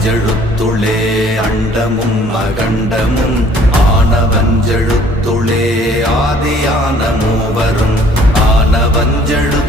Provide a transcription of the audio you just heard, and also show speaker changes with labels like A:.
A: ஆனவஞ்செழுத்துளே அண்டமும் அகண்டமும். ஆனவஞ்செழுத்துளே ஆதியான மூவரும். ஆனவஞ்செழு